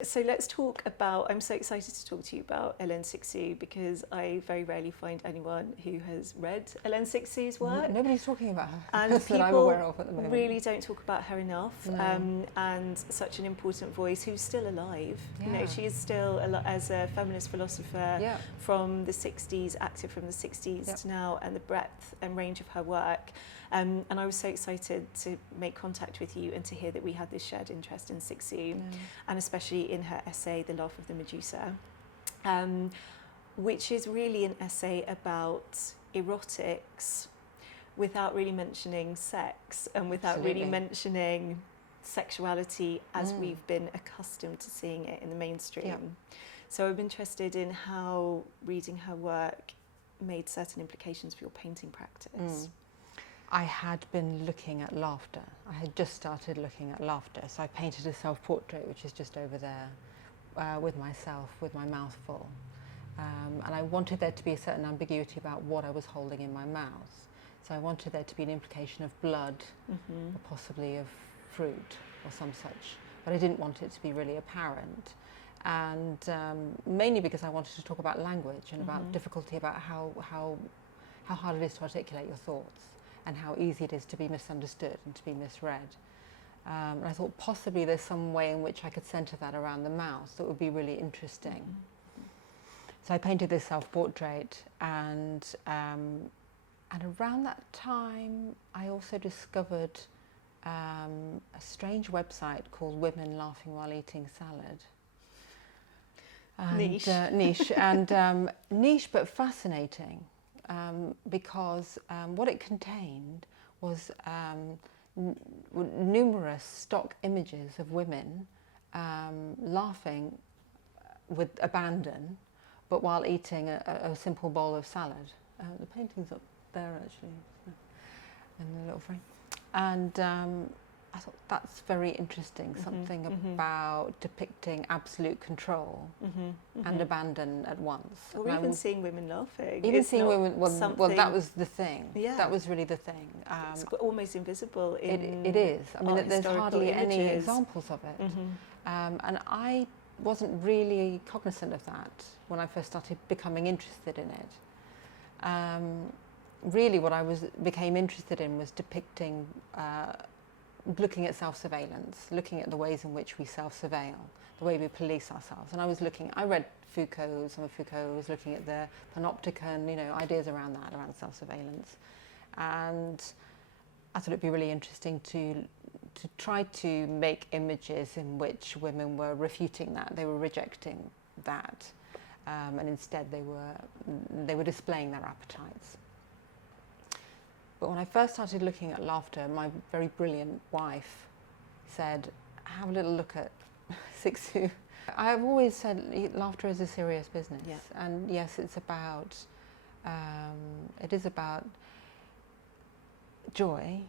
So let's talk about, I'm so excited to talk to you about Helene Cixous because I very rarely find anyone who has read Helene Cixous' work. Nobody's talking about her And that I'm aware of at the moment. really don't talk about her enough. No. And such an important voice who's still alive. Yeah. You know, she is still, as a feminist philosopher Yeah. from the 60s, active from the 60s Yep. to now, and the breadth and range of her work. And I was so excited to make contact with you and to hear that we had this shared interest in Cixous, and especially in her essay, The Laugh of the Medusa, which is really an essay about erotics without really mentioning sex and without really mentioning sexuality as we've been accustomed to seeing it in the mainstream. Yep. So I'm interested in how reading her work made certain implications for your painting practice. I had been looking at laughter. I had just started looking at laughter. So I painted a self-portrait, which is just over there, with myself, with my mouth full. And I wanted there to be a certain ambiguity about what I was holding in my mouth. So I wanted there to be an implication of blood, or possibly of fruit, or some such. But I didn't want it to be really apparent. And mainly because I wanted to talk about language and about difficulty about how hard it is to articulate your thoughts, and how easy it is to be misunderstood and to be misread. And I thought possibly there's some way in which I could centre that around the mouth that would be really interesting. So I painted this self-portrait, and around that time I also discovered a strange website called Women Laughing While Eating Salad. And, Niche. Niche, and niche but fascinating. Because what it contained was numerous stock images of women laughing with abandon, but while eating a simple bowl of salad. The painting's up there actually, in the little frame. And I thought that's very interesting, something about depicting absolute control and abandon at once. Or and even seeing women laughing. Even seeing women, well, that was the thing. Yeah. That was really the thing. It's almost invisible in it is. I mean, there's historical hardly any images. examples of it. And I wasn't really cognizant of that when I first started becoming interested in it. Really what I became interested in was depicting looking at self-surveillance, looking at the ways in which we self-surveil, the way we police ourselves. And I read Foucault, some of Foucault, was looking at the panopticon, ideas around that, around self-surveillance. And I thought it'd be really interesting to try to make images in which women were refuting that, they were rejecting that, and instead they were displaying their appetites. But when I first started looking at laughter, my very brilliant wife said, have a little look at Cixous. I've always said laughter is a serious business. Yeah. And yes, it's about, it is about joy,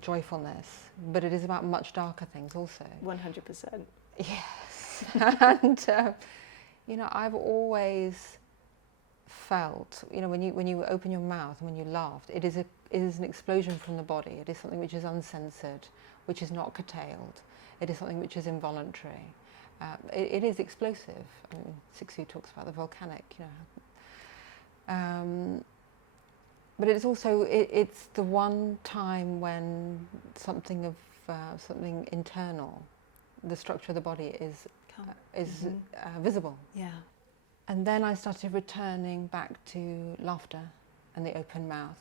joyfulness, but it is about much darker things also. 100%. Yes. And, I've always felt, when you open your mouth and when you laughed, it is an explosion from the body. It is something which is uncensored, which is not curtailed. It is something which is involuntary. It is explosive. I mean, Cixous talks about the volcanic, but it's also it's the one time when something internal, the structure of the body is visible. Yeah. And then I started returning back to laughter and the open mouth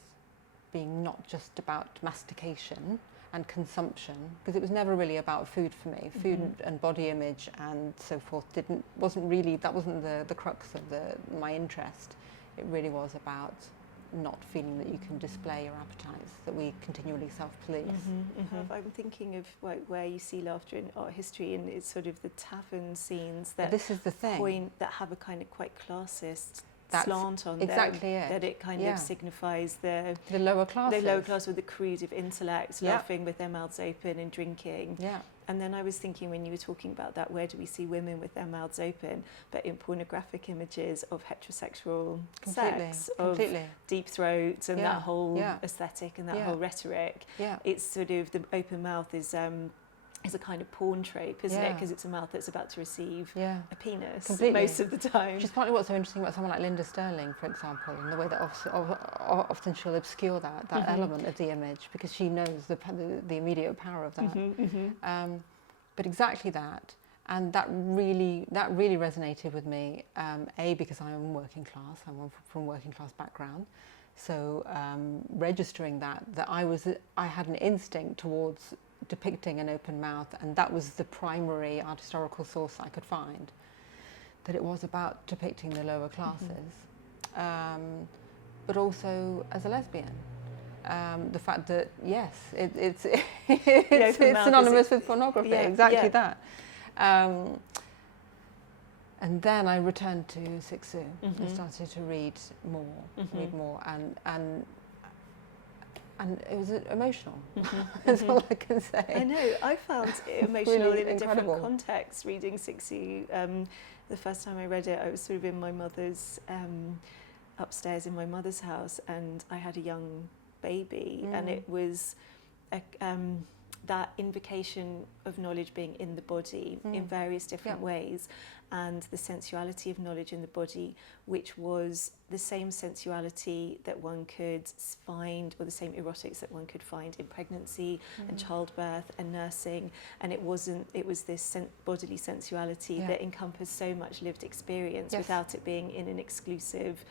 being not just about mastication and consumption, because it was never really about food for me. Food and body image and so forth that wasn't the crux of my interest. It really was about not feeling that you can display your appetites, that we continually self-police. I'm thinking of where you see laughter in art history, and it's sort of the tavern scenes that this is the thing. that have a kind of quite classist That's slant on exactly them. it. That it kind of signifies the lower classes. The lower class with the crude of intellect, laughing with their mouths open and drinking. Yeah. And then I was thinking, when you were talking about that, where do we see women with their mouths open? But in pornographic images of heterosexual sex, of deep throats and that whole aesthetic and that whole rhetoric, it's sort of the open mouth is is a kind of porn trope, isn't it? Because it's a mouth that's about to receive a penis most of the time. Which is partly what's so interesting about someone like Linder for example, and the way that often she'll obscure that element of the image because she knows the immediate power of that. But exactly that, and that really resonated with me. Because I'm working class, I'm from a working class background. So registering that I had an instinct towards depicting an open mouth, and that was the primary art historical source I could find, that it was about depicting the lower classes, but also as a lesbian. The fact that, yes, it's synonymous with pornography, that. And then I returned to Cixous and started to read more, and it was emotional. That's all I can say. I know. I found it emotional Really in a incredible. different context reading Cixous. The first time I read it, I was sort of in my mother's, upstairs in my mother's house, and I had a young baby, and it was that invocation of knowledge being in the body in various different ways, and the sensuality of knowledge in the body, which was the same sensuality that one could find, or the same erotics that one could find in pregnancy and childbirth and nursing. And it was this bodily sensuality that encompassed so much lived experience without it being in an exclusive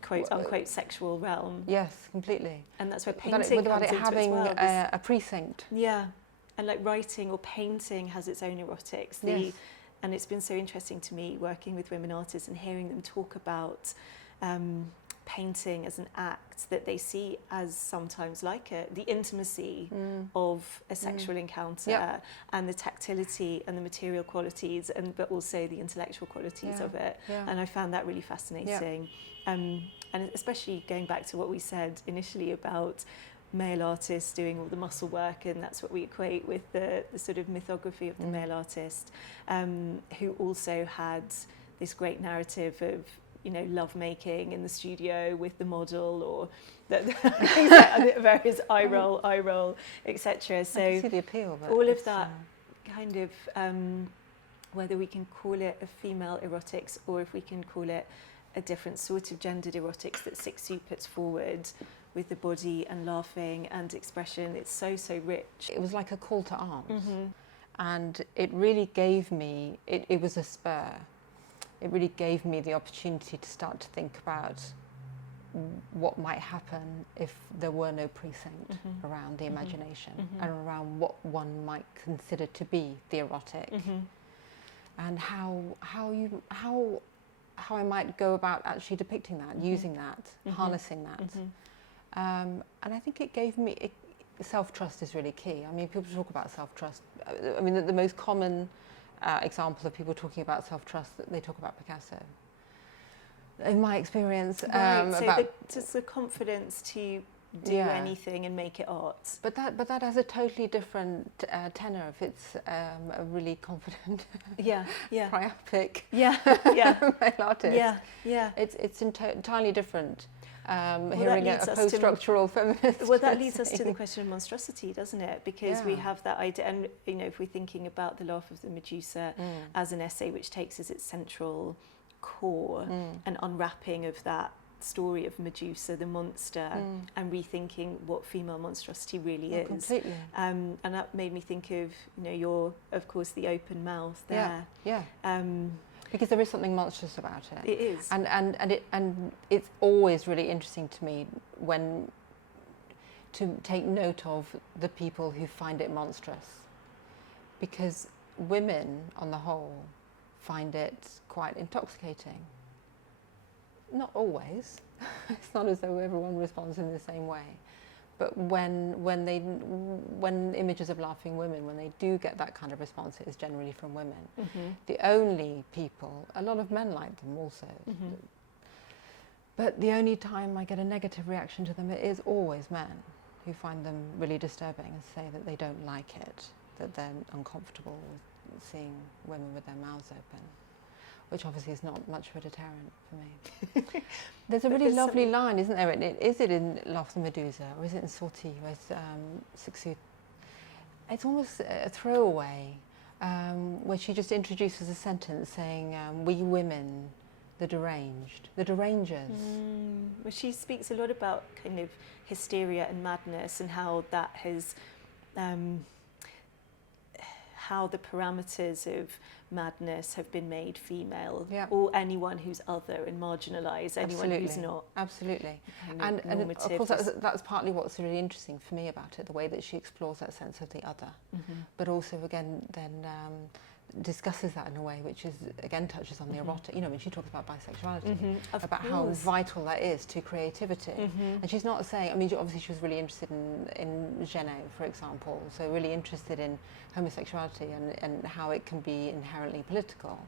quote-unquote sexual realm. Yes, completely. And that's where painting without comes it into having as well. a precinct. Yeah, and like writing or painting has its own erotics. And it's been so interesting to me working with women artists and hearing them talk about painting as an act that they see as sometimes like the intimacy of a sexual encounter, and the tactility and the material qualities, but also the intellectual qualities of it. And I found that really fascinating. And especially going back to what we said initially about male artists doing all the muscle work, and that's what we equate with the sort of mythography of the male artist, who also had this great narrative of, you know, love making in the studio with the model, or various eye roll, etc. So I can see the appeal, but all of that kind of, whether we can call it a female erotics or if we can call it a different sort of gendered erotics that Cixous puts forward with the body and laughing and expression, it's so rich. It was like a call to arms, and it really gave me, it was a spur. It really gave me the opportunity to start to think about what might happen if there were no precinct around the imagination and around what one might consider to be the erotic, and how I might go about actually depicting that, using that, harnessing that. And I think it gave me, self-trust is really key. I mean, people talk about self-trust. I mean, the most common example of people talking about self-trust, they talk about Picasso. In my experience, just the confidence to do anything and make it art. But that has a totally different tenor if it's a really confident, priapic, male artist. It's entirely different. Hearing a post-structural feminist. Well, that leads us to the question of monstrosity, doesn't it? Because we have that idea, and you know, if we're thinking about The Laugh of the Medusa as an essay which takes as its central core an unwrapping of that story of Medusa, the monster, and rethinking what female monstrosity really is. Completely. And that made me think of, you know, of course, the open mouth there. Because there is something monstrous about it. It is. And it's always really interesting to me to take note of the people who find it monstrous. Because women, on the whole, find it quite intoxicating. Not always. It's not as though everyone responds in the same way. But when images of laughing women, when they do get that kind of response, it is generally from women. The only people, a lot of men like them also, but the only time I get a negative reaction to them, it is always men who find them really disturbing and say that they don't like it, that they're uncomfortable with seeing women with their mouths open, which obviously is not much of a deterrent for me. There's a really lovely line, isn't there? Is it in Laugh of the Medusa, or is it in Sortie, where Cixous It's almost a throwaway where she just introduces a sentence saying, we women, the deranged, the derangers. Well, she speaks a lot about kind of hysteria and madness and how that has, how the parameters of madness have been made female, or anyone who's other and marginalised, anyone who's not. Absolutely. And of course that's partly what's really interesting for me about it, the way that she explores that sense of the other, but also again then discusses that in a way which is again touches on the erotic, you know, when she talks about bisexuality, about how vital that is to creativity. And she's not saying, I mean, obviously she was really interested in Genet, for example, so really interested in homosexuality and how it can be inherently political.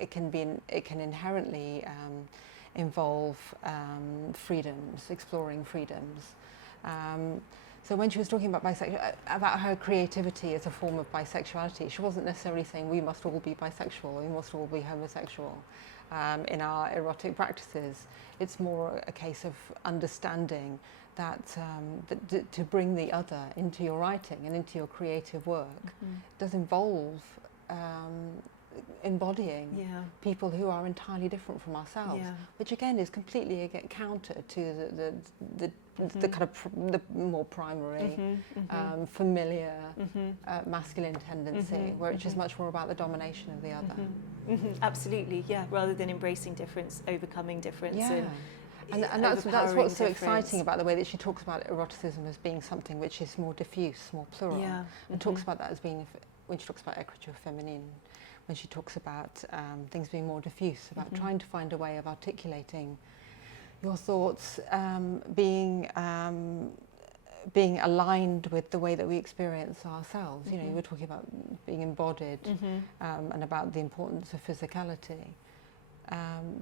It can inherently involve freedoms, exploring freedoms. So when she was talking about about her creativity as a form of bisexuality, she wasn't necessarily saying we must all be bisexual, or we must all be homosexual in our erotic practices. It's more a case of understanding that, to bring the other into your writing and into your creative work does involve embodying people who are entirely different from ourselves, which again is completely counter to the kind of the more primary, familiar masculine tendency, where it's just much more about the domination of the other. Absolutely, yeah. Rather than embracing difference, overcoming difference, and that's what's so exciting about the way that she talks about eroticism as being something which is more diffuse, more plural, and talks about that as being, when she talks about écriture féminine, when she talks about things being more diffuse, about trying to find a way of articulating your thoughts, being aligned with the way that we experience ourselves. You know, you were talking about being embodied and about the importance of physicality.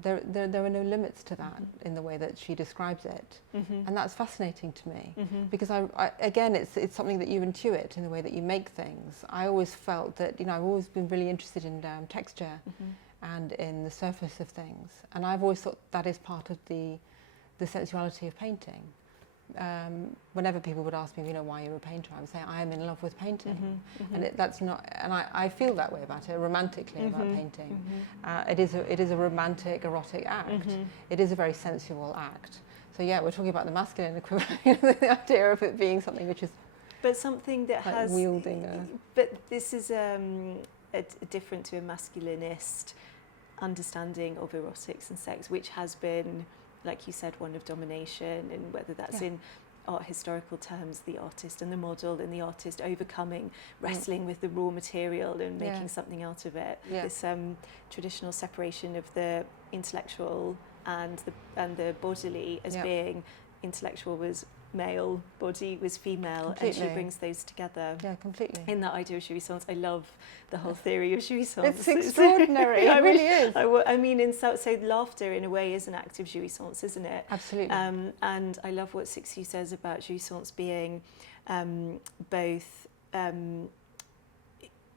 There are no limits to that in the way that she describes it, and that's fascinating to me because I again it's something that you intuit in the way that you make things. I always felt that, you know, I've always been really interested in texture and in the surface of things, and I've always thought that is part of the sensuality of painting. Whenever people would ask me, you know, why you're a painter, I would say I am in love with painting, and that's not, and I feel that way about it, romantically about painting. It is a romantic, erotic act. It is a very sensual act. So yeah, we're talking about the masculine equivalent, the idea of it being something which is, but something that like has wielding But this is different to a masculinist understanding of erotics and sex, which has been, like you said, one of domination, and whether that's in art historical terms, the artist and the model, and the artist overcoming, wrestling with the raw material and making something out of it. This traditional separation of the intellectual and the bodily as being intellectual was male, body was female, and she brings those together. Yeah, completely. In that idea of jouissance, I love the whole theory of jouissance. It's extraordinary. It really is. I mean, so laughter in a way is an act of jouissance, isn't it? Absolutely. And I love what Cixous says about jouissance being both, you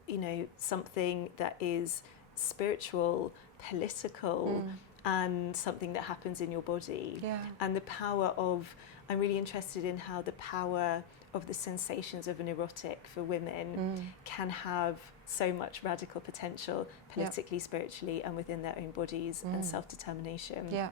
know, something that is spiritual, political, and something that happens in your body. And the power of, I'm really interested in how the power of the sensations of an erotic for women can have so much radical potential politically, spiritually, and within their own bodies and self-determination. Yeah,